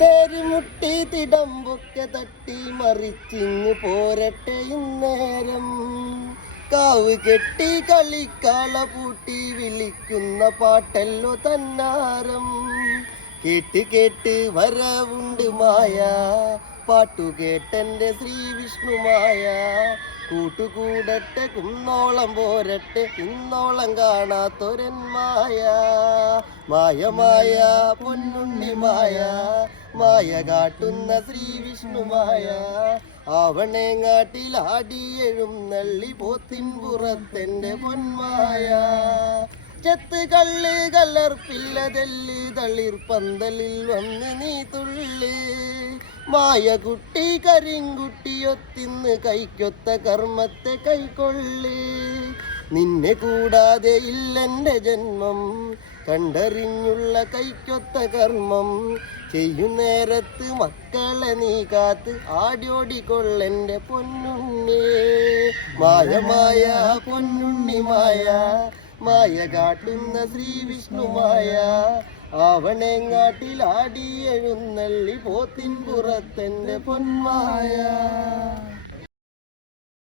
തേരിമുട്ടി തിടമ്പൊക്കെ തട്ടി മറിച്ചിങ്ങ് പോരട്ടെ ഇന്നേരം. കാവ് കെട്ടി കളിക്കാള പൂട്ടി വിളിക്കുന്ന പാട്ടല്ലോ തന്നാരം. കേട്ട് കേട്ട് വരവുണ്ട് മായ, പാട്ടു കേട്ടെന്റെ ശ്രീ വിഷ്ണുമായ. കൂട്ടുകൂടട്ടെ കുന്നോളം പോരട്ടെ ഇന്നോളം കാണാത്തൊരന്മായ. മായമായ പൊന്നുണ്ണി മായ, മായ കാട്ടുന്ന ശ്രീ വിഷ്ണുമായ. ആവണേങ്ങാട്ടിലാടി എഴുന്നള്ളി പോത്തിൻപുറത്തെന്റെ പൊന്മായ. ചെത്ത് കള്ള് കലർപ്പില്ലതെല്ല് തളിർപ്പന്തലിൽ വന്ന് നീ തുള്ളി. മായ കുട്ടി കരിങ്കുട്ടിയൊത്തിന്ന് കൈക്കൊത്ത കർമ്മത്തെ കൈക്കൊള്ളി. നിന്നെ കൂടാതെ ഇല്ലെന്റെ ജന്മം, കണ്ടറിഞ്ഞുള്ള കൈക്കൊത്ത കർമ്മം. ചെയ്യുന്നേരത്ത് മക്കളെ നീ കാത്ത് ആടിയോടിക്കൊള്ളെന്റെ പൊന്നുണ്ണി. മായമായ പൊന്നുണ്ണി മായ, മായ കാട്ടുന്ന ശ്രീ വിഷ്ണുമായ. ആവണേങ്ങാട്ടിലാടി എഴുന്നള്ളി പോത്തിൻപുറത്തെന്റെ പൊന്മായ.